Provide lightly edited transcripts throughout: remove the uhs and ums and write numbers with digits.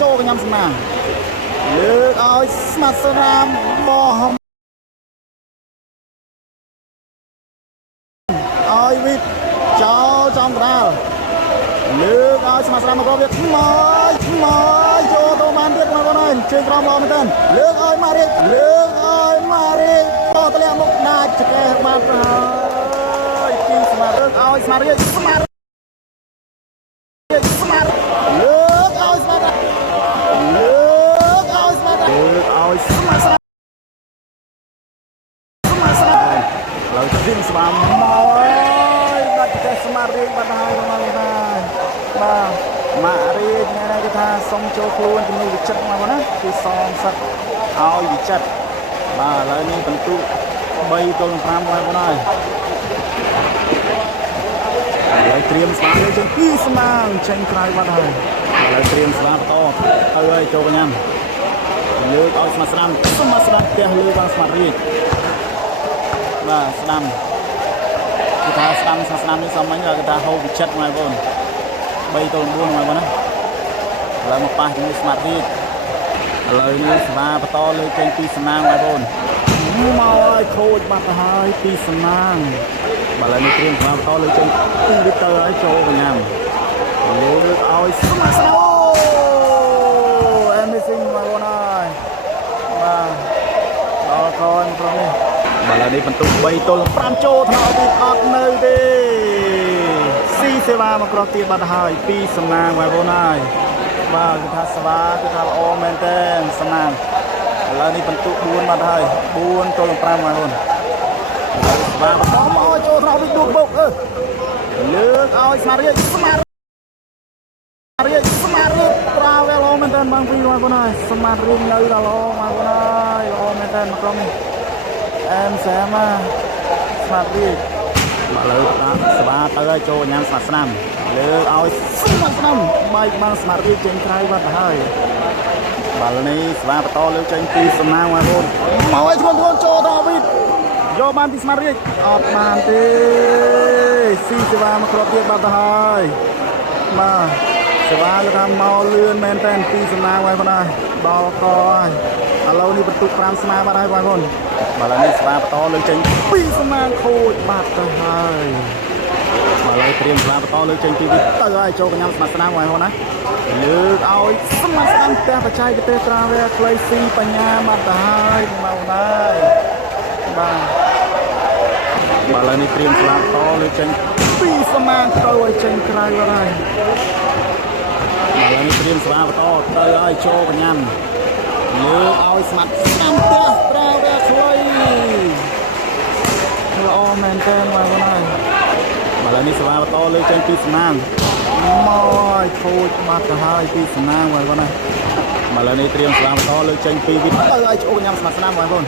ចូលកញ្ញាស្មាលើកឲ្យស្មាត់ស្នាមបោះឲ្យវិបចោលចំក្រាលលើកឲ្យស្មាត់ស្នាមមកវាថ្មចូលទៅបានទៀតបងប្អូនអើយជើងក្រោមល្អមែនទែនលើកឲ្យម៉ារីតបោះទម្លាក់មុខដាច់ចកេះបាត់ហើយទីស្មាត់លើកឲ្យស្មារីតលើកឲ្យស្មាត់เราจะวิ่งสบายมอยบัดแต่สมารีบัดหายมาเลยนะมารีเนี่ยนะก็ท่าส่งโจครูนจะมีวิจัดมาบ่นะคือซองสักเอาวิจัดมาแล้วนี่เป็นตู้ใบต้นพรามไว้บ่ได้เราเตรียมสบายเลยจนพี่สมางเชิงใครบัดหายเราเตรียมสบายต่อเอาไว้โจกันยังเลือกเอาสมาสนามเตะเลือกเอาสมารีស្ដាំគឺថាស្ដាំនេះសមមិញគឺថាហូបវិចិត្រមកបង3 ទៅ 4មកបងណាឥឡូវមកប៉ះជាមួយស្មាត់រីកឥឡូវនេះស្វាបន្តលើចេញពីសំណាងមកបងមកឲ្យខូចបាត់ទៅហើយពីសំណាងឥឡូវនេះត្រៀមស្វាបន្តលើចេញពីវិតើឲ្យចូលកញ្ញាលើកឲ្យស្មាត់អូ amazing មកបងហើយបាទដល់កូនប្រនេះបាល់នេះបន្ទុក3 ទល់ 5 ចូលថ្នាក់ទីអត់នៅទេស៊ីសេវាមកក្រោះទៀតបាត់ហើយពីសំណាងបងប្អូនហើយបាទគឺថាស្វាគឺថាល្អមែនតើសំណាងឥឡូវនេះបន្ទុក4បាត់ហើយ4 ទល់ 5បងប្អូនស្វាបន្តមកចូលថ្នាក់ទីដួលបុកលើកឲ្យស្មារតីប្រើវាល្អមែនតើបងប្អូនហើយស្មារតីនៅល្អបងប្អូនហើយល្អមែនតើមកក្រុមនេះអែមសែមស្មាត់រីមកលើស្វាទៅឲ្យចូលញ៉ាំស្មាត់ស្នាមលើកឲ្យស្មាត់ស្នាមបែកបានស្មាត់រីចេញក្រៅបាត់ទៅហើយបាល់នេះស្វាបន្តលើកចេញពីសំណាងបងប្អូនមកឲ្យធ្ងន់ចូលដល់វិតយកបានពីស្មាត់រីអត់បានទេស៊ីសេវាមកគ្រាប់ទៀតបាត់ទៅហើយបាទសេវាគឺថាមកលឿនមែនតើពីសំណាងបងប្អូនដល់កហើយឥឡូវនេះបន្ទុក5ស្មាបាត់ហើយបងប្អូនបាល់នេះស្វាបន្តលើចេញពីសំណាងខូចបាត់ទៅហើយបាល់ឲ្យត្រៀមស្វាបន្តលើចេញពីវិតទៅហើយចូលកញ្ញាស្មាត់ស្នាមបងប្អូនណាលើកឲ្យស្មាត់ស្នាមផ្ទះបច្ចេកទេសត្រាវែក្លីស៊ីបញ្ញាបាត់ទៅហើយបងប្អូនហើយបាទបាល់នេះត្រៀមស្វាបន្តលើចេញពីសំណាងទៅឲ្យចេញក្រៅបាត់ហើយបាល់នេះត្រៀមស្វាបន្តទៅឲ្យចូលកញ្ញាលើកឲ្យស្មាត់ស្នាមផ្ទះត្រាវែខ្លីល្អមែនតើបងប្អូនហើយបាល់នេះស្វាបន្តលើចេញពីសំណាងមកឲ្យខូចបាត់ទៅហើយពីសំណាងបងប្អូនហើយបាល់នេះត្រៀមស្វាបន្តលើចេញពីវិតទៅឲ្យចូលញ៉ាំស្មាត់ស្នាមបងប្អូន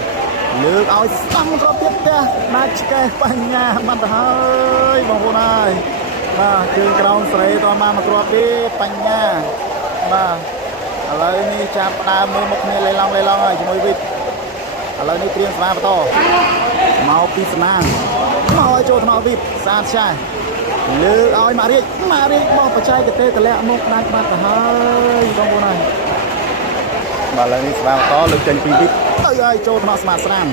លើកឲ្យស្ដាំគ្រាប់ទៀតផ្ទះដាច់ឆ្កេះបញ្ញាបាត់ទៅហើយបងប្អូនហើយបាទជើងក្រោមស្រីតមកគ្រាប់ទៀតបញ្ញាបាទឥឡូវនេះចាប់ដើមមើលមុខគ្នាលេឡងហើយជាមួយវិតឥឡូវនេះត្រៀមស្វាបន្តមកពីសំណាងមកឲ្យចូលថ្នាក់វិតស្អាតឆាលើកឲ្យម៉ារីកបោះបច្ចេកទេសតម្លាក់មុខដាច់បាត់ទៅហើយបងប្អូនហើយបាទឥឡូវនេះស្វាបន្តលើកចេញពីវិតទៅឲ្យចូលថ្នាក់ស្មាតស្នាម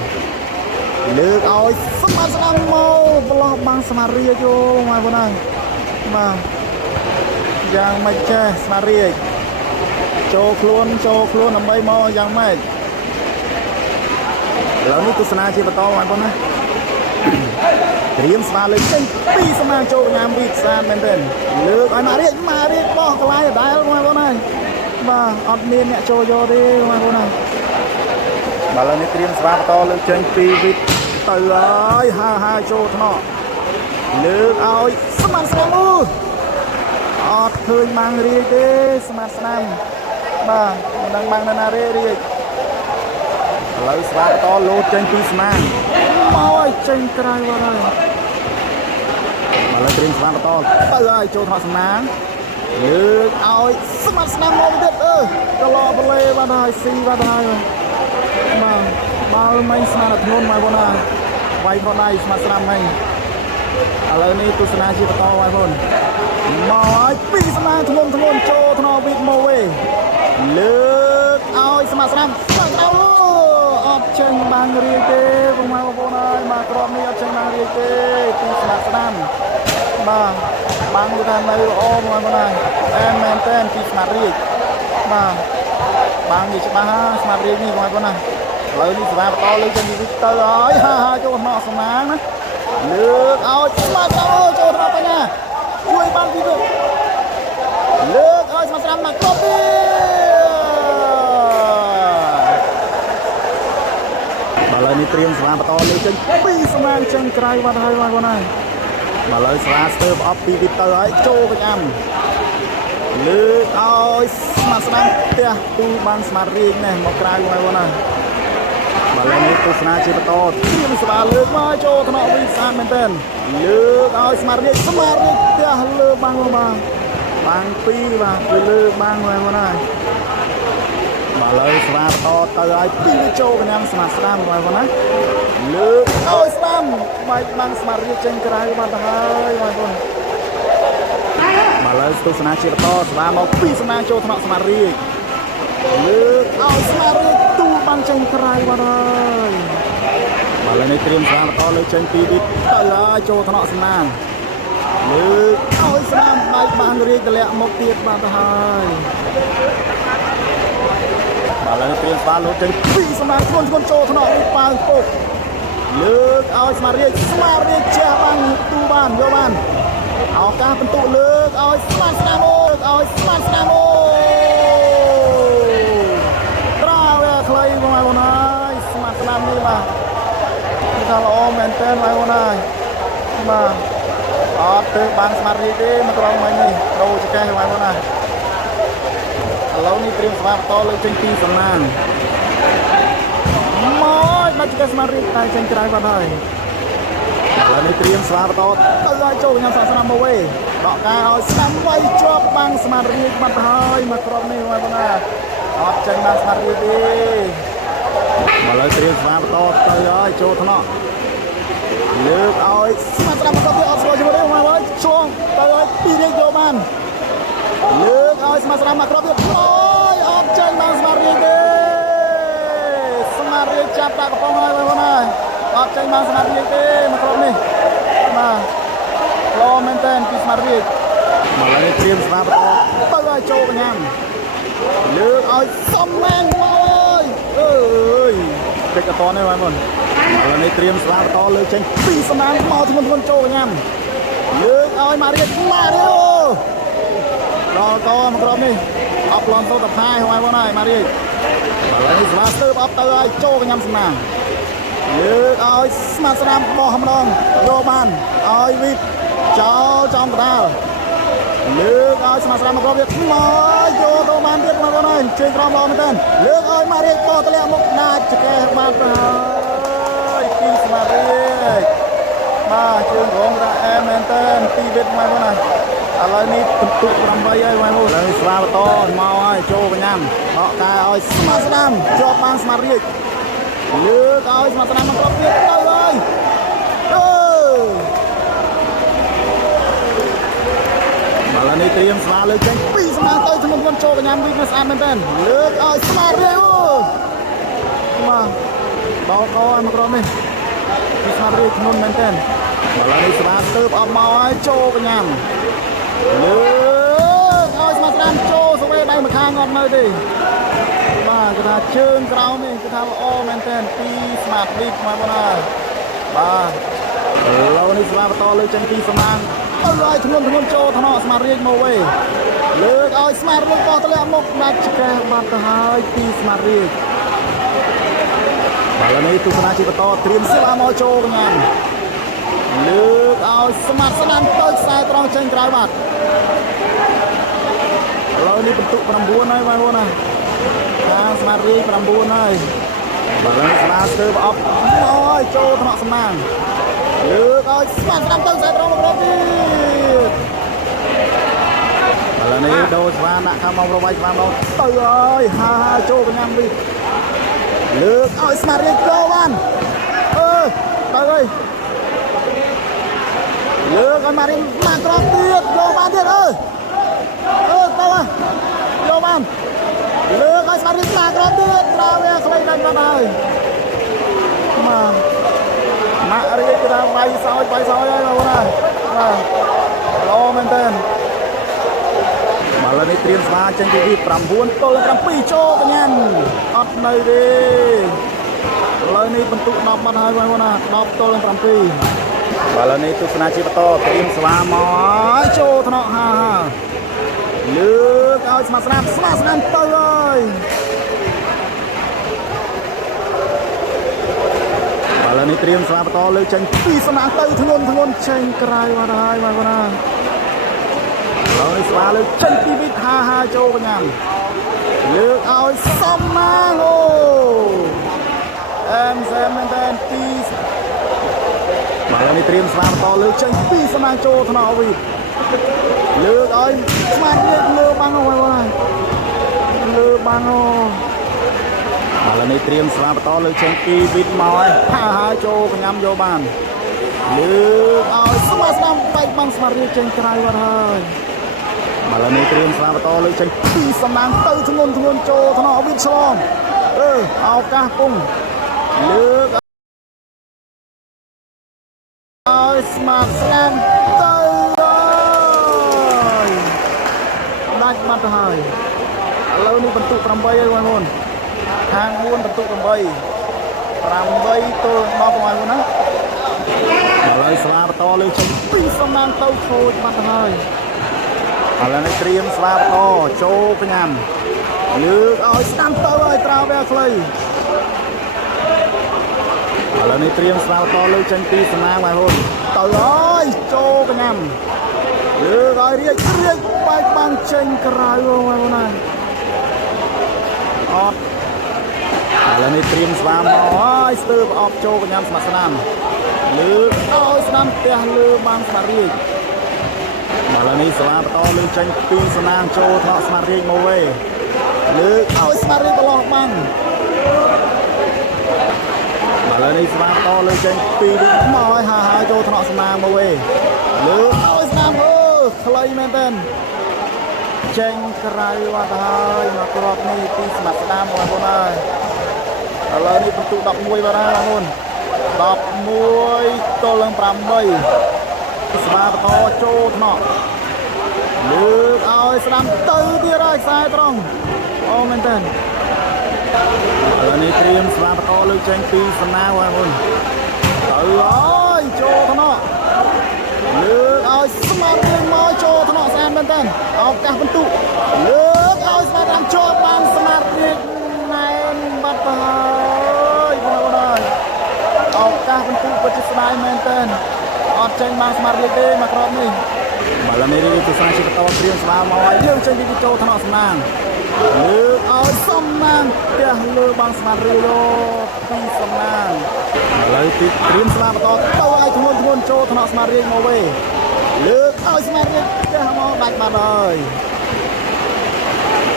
លើកឲ្យស្មាតស្នាមមកប្រឡោះបាំងស្មារីកយោបងប្អូនហើយបាទយ៉ាងមិនចេះស្មារីកចូលខ្លួនដើម្បីមកយ៉ាងម៉េចឥឡូវនេះទស្សនាជាបន្តបងប្អូនណាត្រៀមស្វាលើកចេញពីសំណាងចូលញ៉ាំវិសានមែនទេលើកឲ្យម៉ារីកបោះកន្លែងដដែលបងប្អូនហើយបាទអត់មានអ្នកចូលយកទេបងប្អូនហើយបាទឥឡូវនេះត្រៀមស្វាបន្តលើកចេញពីវិទៅហើយហាចូលថ្នាក់លើកឲ្យស្មាត់ស្នាមអត់ឃើញបាំងរីកទេស្មាត់ស្នាមបាទមិនដឹងបាំងនៅណាទេរីកឥឡូវស្វាបន្តលោតចេញពីស្មាមកឲ្យចេញក្រៅបាត់ហើយឥឡូវត្រៀមស្វាបន្តទៅឲ្យចូលថ្នាក់សំណាងលើកឲ្យស្មាត់ស្នាមមកទៀតកឡោបលេបាត់ហើយស៊ីបាត់ហើយបាទបាល់មិញស្នាមធ្ងន់មកបងណាវាយខដៃស្មាត់ស្នាមមិញឥឡូវនេះទស្សនាជាបន្តបងប្អូនមកឲ្យពីស្មាធ្ងន់ចូលថ្នាក់វិតមកវិញ បានរៀបទេបងប្អូនហើយមកគ្រាប់នេះអត់ចេញបានរៀបទេពីស្នាស្ដាំបាទបាំងថានៅល្អបងប្អូនហើយអែនមែនតែនពីស្នារៀបបាទបាំងនេះច្បាស់ណាស្នារៀបនេះបងប្អូនណាឥឡូវនេះស្វាបន្តលើកចេញពីទៅហើយហាចូលថ្នាក់សំណាងណាលើកឲ្យស្មាត់ចូលថ្នាក់បញ្ញាជួយបានទីទៅលើកឲ្យស្មាត់ស្រាំមកគ្រាប់នេះឥឡូវនេះត្រៀមស្វាបន្តលើចេញពីសំណាងចេញក្រៅបាត់ហើយបងប្អូនហើយឥឡូវស្វាស្ទើរអប់ពីវិតទៅហើយចូលកញ្ញាំលើកឲ្យស្មាត់ស្ដាំផ្ទះទូបានស្មាត់រៀងនេះមកក្រៅបងប្អូនហើយឥឡូវនេះទស្សនាជាបន្តត្រៀមស្វាលើកមកចូលថ្នាក់វិញស្អាតមែនទែនលើកឲ្យស្មាត់រៀងផ្ទះលើបាំងបងបាំងពីរបាទគឺលើបាំងបងប្អូនហើយឥឡូវស្វាបន្តទៅឲ្យពីរចូលកញ្ញាំស្មាត់ស្ដាំបងប្អូនណាលើកឲ្យស្ដាំបែកបាំងស្មាត់រៀងចេញក្រៅបាត់ទៅហើយបងប្អូនឥឡូវទស្សនាជាបន្តស្វាមកពីសំណាងចូលថ្នាក់ស្មាត់រៀងលើកឲ្យស្មាត់រៀងទូបាំងចេញក្រៅបាត់ហើយឥឡូវនេះត្រៀមស្វាបន្តលើចេញពីវិតទៅហើយចូលថ្នាក់សំណាងលើកឲ្យស្ដាំបែកបាំងរៀងតម្លាក់មកទៀតបាត់ទៅហើយឥឡូវត្រៀមស្វាលោតចេញពីសំណាងធ្ងន់ចូលថ្នាក់នេះប៉ាងពុកលើកឲ្យស្មាត់រៀងជះបាំងទូបានយកបានឱកាសបន្ទុកលើកឲ្យស្មាត់ស្ដាំឲ្យស្មាត់ស្ដាំត្រាវខ្លីបងប្អូនហើយស្មាត់ស្ដាំនេះបាទថាល្អមែនទែនបងប្អូនហើយបាទអត់ទៅបានស្មាត់រៀងទេមកត្រង់មិញនេះដូរចកេះបងប្អូនហើយឥឡូវនេះត្រៀមស្វាបន្តលើចេញពីសំណាងមកមកចកេះស្មាត់រៀងតែចេញក្រៅបាត់ហើយឥឡូវនេះត្រៀមស្វាបន្តទៅឲ្យចូលកញ្ញាសាស្នាមកវិញដកការឲ្យស្ដាំໄວជាប់បាំងស្មាត់រៀងបាត់ហើយមកក្រុមនេះបងប្អូនណាអត់ចេញបានស្មាត់រៀងទេឥឡូវត្រៀមស្វាបន្តទៅឲ្យចូលថ្នាក់លើកឲ្យស្មាត់ស្ដាំមកទៅអត់ស្គាល់ជាមួយមកហើយឆ្លងទៅឲ្យពីរៀងយកបានលើកឲ្យស្មាត់ស្ដាំមកក្រុមទៀតអូយអត់ចេញបានស្មាត់រៀងទេស្មាត់រៀងចាប់ដាក់កំប៉ុងហើយបងប្អូនហើយអត់ចេញបានស្មាត់រៀងទេមកក្រុមនេះបាទល្អមែនតើពីស្មាត់រៀងមកឥឡូវនេះត្រៀមស្វាបន្តទៅឲ្យចូលកញ្ញាំលើកឲ្យសំមែងមកអើយតិចអត់តនេះបងប្អូនឥឡូវនេះត្រៀមស្វាបន្តលើកចេញពីសំណាងមកធ្ងន់ចូលកញ្ញាំលើកឲ្យមករៀងដល់តមកក្រុមនេះអបឡំសូតផាយហើយបងហើយមករៀងឥឡូវនេះស្វាស្ទើរអបទៅឲ្យចូលកញ្ញាំសំណាងលើកឲ្យស្មាត់ស្ដាំបោះម្ដងយកបានឲ្យវិតចោលចំកដាលលើកឲ្យស្មាត់ស្ដាំមកគ្រាប់ទៀតមកយកទៅបានទៀតបងប្អូនហើយជើងក្រោមល្អមែនទែនលើកឲ្យមករៀងបោះទម្លាក់មុខដាច់ចកេះបានទៅហើយពីស្មាត់រៀងបាទជើងក្រោមថាអែមែនទែនពីវិតបងប្អូនហើយឥឡូវនេះបន្ទុក8ហើយបងប្អូនឥឡូវស្វាបន្តមកហើយចូលកញ្ញាំដកការឲ្យស្មាត់ស្ដាំជាប់បានស្មាត់រៀងលើកឲ្យស្មាត់ស្ដាំមកគ្រាប់ទៀតទៅហើយឥឡូវនេះត្រៀមស្វាលើកចេញពីស្មាទៅធ្ងន់ចូលកញ្ញាំវិញស្អាតមែនទែនលើកឲ្យស្មារៀងបាទបោកឲ្យមកក្រុមនេះពីស្មារៀងធ្ងន់មែនទែនឥឡូវនេះស្វាទើបអត់មកឲ្យចូលកញ្ញាំលើកឲ្យស្មាស្ដាំចូលស្វេដៃម្ខាងអត់នៅទេបាទគេថាជើងក្រោមនេះគេថាល្អមែនទែនពីស្មាតលីកមកបងណាបាទឥឡូវនេះស្វាបន្តលើកចេញពីសំណាងទៅឲ្យធ្ងន់ចូលថ្នាក់ស្មារៀងមកវិញលើកឲ្យស្មារៀងបោះទម្លាក់មុខដាច់ចកេះបាត់ទៅហើយពីស្មារៀងឥឡូវនេះទស្សនាជាបន្តត្រៀមស្វាមកចូលកញ្ញាលើកឲ្យស្មាត់ស្ដាំទៅខ្សែត្រង់ចេញក្រៅបាត់ឥឡូវនេះបន្ទុក9ហើយបងប្អូនណាខាងស្មាត់រៀង9ហើយឥឡូវស្មាត់ស្ទើរប្រអប់អើយចូលថ្នាក់សំណាងលើកឲ្យស្មាត់ស្ដាំទៅខ្សែត្រង់មករកទៀតឥឡូវនេះដូរស្វាដាក់ខាងមកប្រវាយស្វាមកទៅហើយហាចូលកញ្ញាំវិញលើកឲ្យស្មាត់រៀងចូលបានទៅហើយលើកឲ្យមករៀងមកក្រោមទៀតយកបានទៀតទៅយកបាន លើកឲ្យស្មាត់រៀងមកក្រោមទៀតប្រើវាខ្លីដាច់បាត់ហើយ ម៉ាក់រៀបថាបាយសោយហើយបងប្អូនណាល្អមែនតើឥឡូវនេះត្រៀមស្វាចេញពីទី9ទល់7ចូលកញ្ញាអត់នៅទេឥឡូវនេះបន្ទុក10បាត់ហើយបងប្អូនណា10ទល់7ឥឡូវនេះទស្សនាជាបន្តត្រៀមស្វាមកហើយចូលថ្នាក់ហាលើកឲ្យស្មាស្នាមទៅហើយឥឡូវនេះត្រៀមស្វាបន្តលើកចេញពីស្នាមទៅធ្ងន់ចេញក្រៅបាត់ហើយបងប្អូនណាឥឡូវនេះស្វាលើកចេញពីវិទ្ហាចូលកញ្ញាលើកឲ្យសំណាងអូអែមសែមមែនតើពីឥឡូវនេះត្រៀមស្វាបន្តលើកចេញពីសំណាងចូលថ្នាក់វិទ្លើកឲ្យស្មាត់លើបាំងអូលើបាំងអូឥឡូវនេះត្រៀមស្វាបន្តលើកចេញពីវិទ្មកហើយចូលកញ្ញាយកបានលើកឲ្យស្មាត់ស្ដាំបែកបាំងស្មាត់រៀបចេញក្រៅបាត់ហើយឥឡូវនេះត្រៀមស្វាបន្តលើកចេញពីសំណាងទៅធ្ងន់ចូលថ្នាក់វិទ្ឆ្លងឱកាសពុំលើកឲ្យស្មាត់ស្ដាំទៅហើយដាច់បាត់ទៅហើយឥឡូវនេះបន្ទុក8ហើយបងប្អូនខាង4បន្ទុក8ទល់10បងប្អូនណាឥឡូវស្វាបន្តលើកចេញពីសំណាងទៅខូចបាត់ទៅហើយឥឡូវនេះត្រៀមស្វាបន្តចូលកញ្ញាលើកឲ្យស្ដាំទៅឲ្យត្រាវែខ្លីឥឡូវនេះត្រៀមស្វាបន្តលើកចេញពីសំណាងបងប្អូនទៅហើយចូលកញ្ញាលើកឲ្យរៀបបែកបាំងចេញក្រៅបងប្អូនណាអត់ឥឡូវនេះត្រៀមស្វាមកហើយស្ទើរប្រអប់ចូលកញ្ញាស្មាត់ស្នាមលើកឲ្យស្ដាំផ្ទះលើបាំងស្មាត់រៀបឥឡូវនេះស្វាបន្តលើកចេញពីសំណាងចូលថ្នាក់ស្មាត់រៀបមកវិញលើកឲ្យស្មាត់រៀបកន្លោះបាំងឥឡូវនេះស្វាបន្តលើកចេញពីមកឲ្យហាចូលថ្នាក់សំណាងមកវិញលើកឲ្យស្ដាំខ្លីមែនតើចេញក្រៅបាត់ហើយមកគ្រាប់នេះពីស្មាត់ស្ដាំបងប្អូនហើយឥឡូវនេះបន្ទុក11បាត់ហើយបងប្អូន11ទល់នឹង8ស្វាបន្តចូលថ្នាក់លើកឲ្យស្ដាំទៅទៀតហើយខ្សែត្រង់អូមែនតើឥឡូវនេះត្រៀមស្វាបន្តលើកចេញពីសំណាងបងប្អូនទៅហើយចូលថ្នាក់លើកឲ្យស្មាត់រៀងមកចូលថ្នាក់ស្អាតមែនតើឱកាសបន្ទុកលើកឲ្យស្មាត់ជាប់បានស្មាត់រៀងណែនបាត់ទៅហើយបងប្អូនហើយឱកាសបន្ទុកពិតជាស្ដាយមែនតើអត់ចេញបានស្មាត់រៀងទេមកគ្រាប់នេះឥឡូវនេះទស្សនាជាបន្តត្រៀមស្វាមកឲ្យយើងចេញពីចូលថ្នាក់សំណាងលើកឲ្យសំណាងផ្ទះលើបាំងស្មាត់រៀងពីសំណាងឥឡូវទីត្រៀមស្វាបន្តទៅឲ្យធ្ងន់ចូលថ្នាក់ស្មាត់រៀងមកវិញលើកឲ្យស្មាត់រៀងផ្ទះមកដាច់បាត់ហើយ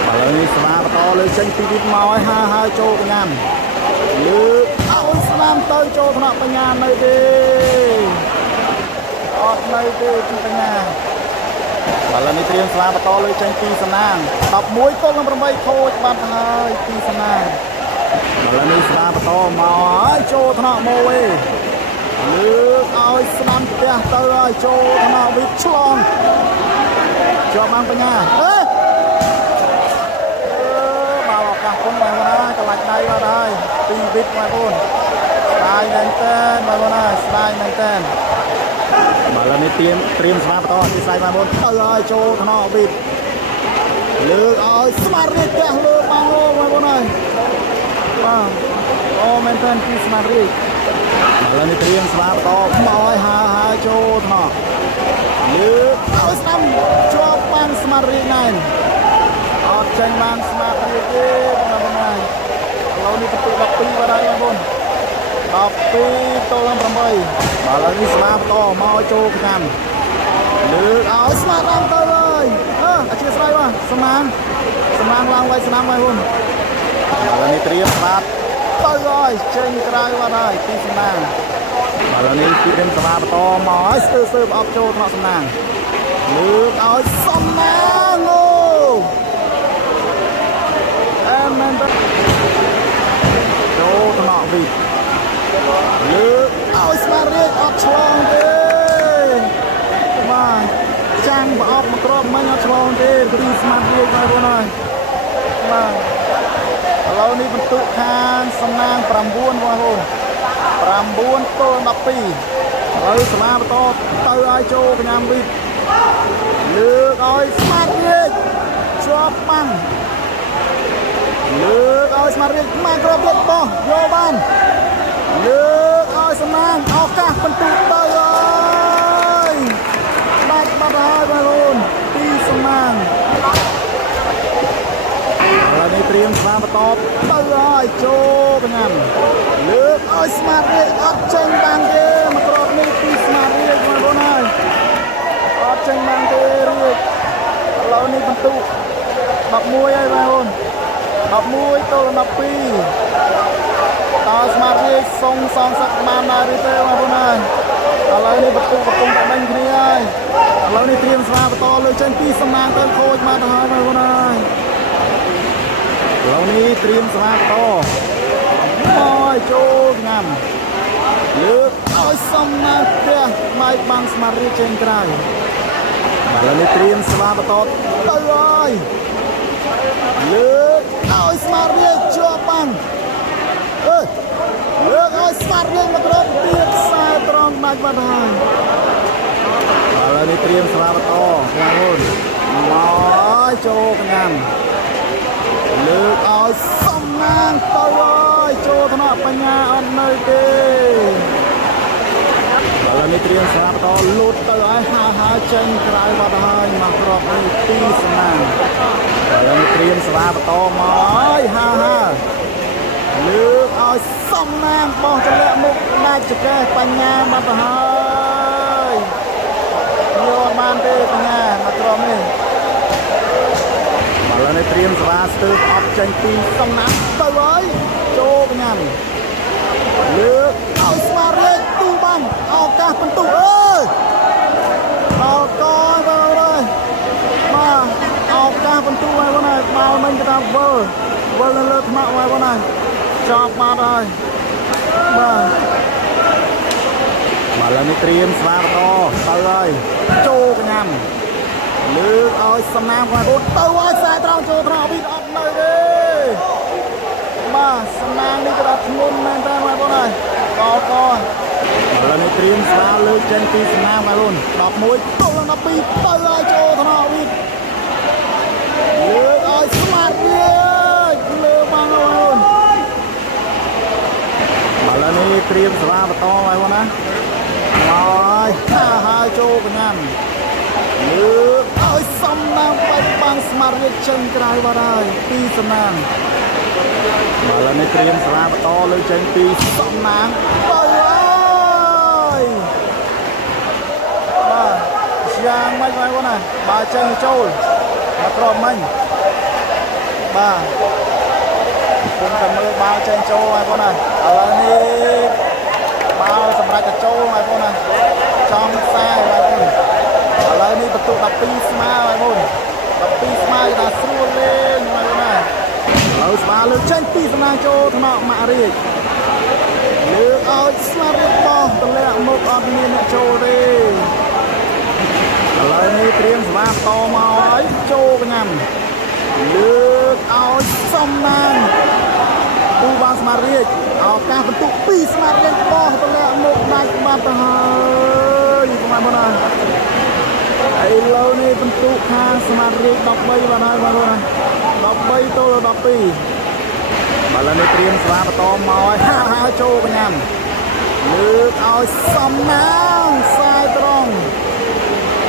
ឥឡូវនេះស្វាបន្តលើកចេញពីទីមកឲ្យហើយចូលកញ្ញាលើកឲ្យស្នាមទៅចូលថ្នាក់បញ្ញានៅទេអត់នៅទេពីបញ្ញាឥឡូវនេះត្រៀមស្វាបន្តលើកចេញពីសំណាង11ទល់នឹង8ខូចបាត់ហើយពីសំណាងឥឡូវនេះស្វាបន្តមកហើយចូលថ្នាក់មកវិញលើកឲ្យស្ដាំផ្ទះទៅហើយចូលថ្នាក់វិទ្ឆ្លងជាប់បានបញ្ញាបើឱកាសពុំបងប្អូនកន្លាច់ដៃបាត់ហើយពីវិទ្បងប្អូនស្ដាយមែនតើបងប្អូនហើយស្ដាយមែនតើឥឡូវនេះត្រៀមស្វាបន្តអធិស្ឋានបងប្អូនទៅឲ្យចូលថ្នាក់វិទ្លើកឲ្យស្មាត់រៀបផ្ទះលើបាំងអូបងប្អូនហើយបាទអូមែនតើពីស្មាត់រៀបឥឡូវនេះត្រៀមស្វាបន្តមកឲ្យហើយចូលថ្នាក់លើកឲ្យស្ដាំជាប់បាំងស្មាត់រៀបណែនអត់ចេញបានស្មាត់រៀបទេបងប្អូនហើយឥឡូវនេះបន្ទុក12បាត់ហើយបងប្អូន12ទល់នឹង8ឥឡូវនេះស្មាបន្តមកឲ្យចូលកញ្ញាលើកឲ្យស្មាត់ឡើងទៅហើយអធិស្ឋានបាទសំណាងឡើងវាយស្នាមបងប្អូនឥឡូវនេះត្រៀមស្មាត់ទៅហើយចេញក្រៅបាត់ហើយពីសំណាងឥឡូវនេះត្រៀមស្មាបន្តមកឲ្យស្ទើរប្រអប់ចូលថ្នាក់សំណាងលើកឲ្យសំណាងអូអែមមែនតើចូលថ្នាក់វិ លើកឲ្យស្មារតីអត់ឆ្លងទេបាទចាំងប្រអប់មកគ្រាប់មិញអត់ឆ្លងទេពីស្មារតីបងប្អូនហើយបាទឥឡូវនេះបន្ទុកខាងសំណាង9បងប្អូន9ទល់12ឥឡូវស្មាបន្តទៅឲ្យចូលកញ្ញាវិទ្យលើកឲ្យស្មារតីជាប់បាំងលើកឲ្យស្មារតីមកគ្រាប់ទៀតបោះយកបានលើកឲ្យសំណាងឱកាសបន្ទុកទៅហើយបាត់ហើយបងប្អូនពីសំណាងហើយនេះត្រៀមស្មាបន្តទៅហើយចូលកញ្ញាលើកឲ្យស្មារតីអត់ចេញបានទេមកគ្រាប់នេះពីស្មារតីបងប្អូនហើយអត់ចេញបានទេរួចឥឡូវនេះបន្ទុក11ហើយបងប្អូន11ទល់12តើស្មារតីសុងសងសឹកបានដែរឬទេបងប្អូនហើយឥឡូវនេះបន្ទុកកំពុងតែដេញគ្នាហើយឥឡូវនេះត្រៀមស្មាបន្តលើចេញពីសំណាងទៅខូចមកទៅហើយបងប្អូនហើយឥឡូវនេះត្រៀមស្មាបន្តមកចូលញ៉ាំលើកឲ្យសំណាងផ្ទះម៉ៃបាំងស្មារតីចេញក្រៅឥឡូវនេះត្រៀមស្មាបន្តទៅហើយលើកឲ្យស្មារតីជាប់បាំងលើកឲ្យស្មារតីមកដល់ទៀតខ្សែត្រង់ដាច់បាត់ហើយឥឡូវនេះត្រៀមស្មាបន្តបងប្អូនមកចូលកញ្ញាលើកឲ្យសំណាងទៅហើយចូលថ្នាក់បញ្ញាអត់នៅទេឥឡូវនេះត្រៀមស្មាបន្តលូតទៅឲ្យហាចេញក្រៅបាត់ហើយមកគ្រាប់នេះពីសំណាងឥឡូវនេះត្រៀមស្មាបន្តមកហើយហាលើកឲ្យសំណាងបោះទម្លាក់មុខដាច់ចកេះបញ្ញាបាត់ហើយយកបានទេបញ្ញាមកក្រុមនេះឥឡូវនេះត្រៀមស្វាស្ទើរអត់ចេញពីសំណាងទៅហើយចូលបញ្ញាលើកឲ្យស្មារតីទូបានឱកាសបន្ទុកអើយដល់កយបងអើយបាទឱកាសបន្ទុកហើយបងអើយបាល់មិញគេថាវិលនៅលើថ្នាក់ហើយបងអើយចប់បាត់ហើយបាទឥឡូវនេះត្រៀមស្វាបន្តទៅហើយចូលកញ្ញាលើកឲ្យសំណាងបងប្អូនទៅឲ្យខ្សែត្រង់ចូលត្រង់វិអត់នៅទេបាទសំណាងនេះក៏ដល់ធ្ងន់មែនតើបងប្អូនហើយកឥឡូវនេះត្រៀមស្វាលើកចេញពីសំណាងបងប្អូន11ទល់នឹង12ទៅឲ្យចូលថ្នាក់វិលើកឲ្យស្មារតីលើបងប្អូនឥឡូវនេះត្រៀមស្វាបន្តហើយបងណាហើយហើយចូលកញ្ញាលើកឲ្យសំណាងបាច់បាំងស្មារតីចេញក្រៅបាត់ហើយពីសំណាងឥឡូវនេះត្រៀមស្វាបន្តលើចេញពីសំណាងទៅហើយបាទយ៉ាងម៉េចបងណាបើចេញចូលមកក្រមមិញបាទគុំតែមើលបាល់ចេញចូលហើយបងណាឥឡូវនេះបាល់សម្រាប់ទៅចូលហើយបងណាចំខ្សែហើយបងឥឡូវនេះបន្ទុក12ស្មើហើយបង12ស្មើគេថាស្រួលលេងហើយបងណាឥឡូវស្មើលើកចេញពីសំណាងចូលថ្នាក់ម៉ាក់រាជលើកឲ្យស្មារតីបោះទម្លាក់មុខអត់មានអ្នកចូលទេឥឡូវនេះត្រៀមស្វាបន្តមកហើយចូលកញ្ញាលើកឲ្យសំណាងទូបានស្មារតីឱកាសបន្ទុក2ស្មារតីបោះទម្លាក់មុខដាច់បាត់ទៅហើយបងប្អូនណាឥឡូវនេះបន្ទុកខាងស្មារតី13បានហើយបងប្អូនណា13ទល់12ឥឡូវនេះត្រៀមស្វាបន្តមកឲ្យហាចូលកញ្ញាលើកឲ្យសំណាងខ្សែត្រង់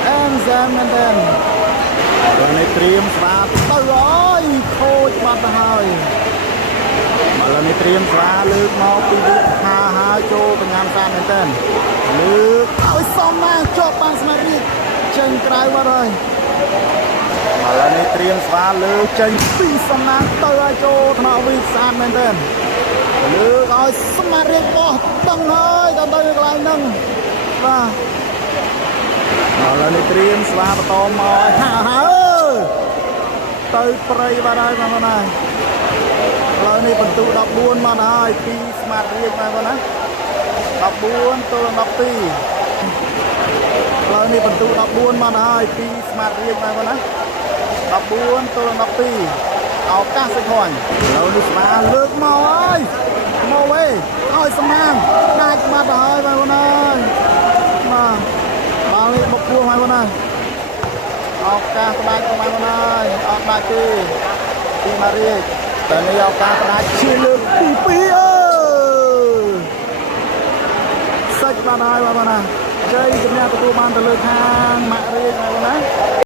អែមសាមមែនទេឥឡូវនេះត្រៀមស្វាទៅហើយខូចបាត់ទៅហើយឥឡូវនេះត្រៀមស្វាលើកមកពីវិខចូលកញ្ញាសាមមែនទេលើកឲ្យសំណាងជាប់បានស្មារតីចេញក្រៅបាត់ហើយឥឡូវនេះត្រៀមស្វាលើកចេញពីសំណាងទៅឲ្យចូលថ្នាក់វិស្អាតមែនទេលើកឲ្យស្មារតីបោះដឹងហើយដល់ទៅកន្លែងហ្នឹងបាទឥឡូវនេះត្រៀមស្វាបន្តមកឲ្យទៅព្រៃបាត់ហើយបងប្អូនណាឥឡូវនេះបន្ទុក14មកហើយពីស្មារតីបងប្អូនណា 14 ទល់នឹង 12 ឥឡូវនេះបន្ទូ14មកហើយពីស្មាតរៀងបងប្អូនណា14ទល់នឹង 12ឱកាសសេចក្ដីឥឡូវនេះស្មាលើកមកហើយមកវិញឲ្យស្មាដាច់បាត់ទៅហើយបងប្អូនអើយបាទបាល់នេះមកពោះបងប្អូនណាឱកាសផ្ដាច់បងប្អូនអើយអត់ដាច់ទេពីម៉ារីកតែនេះឱកាសផ្ដាច់ជាលើកទី2អើយសាច់បាត់ហើយបងប្អូនណាជ័យជំនះទទួលបានទៅលើខាងម៉ារីកបងប្អូនណា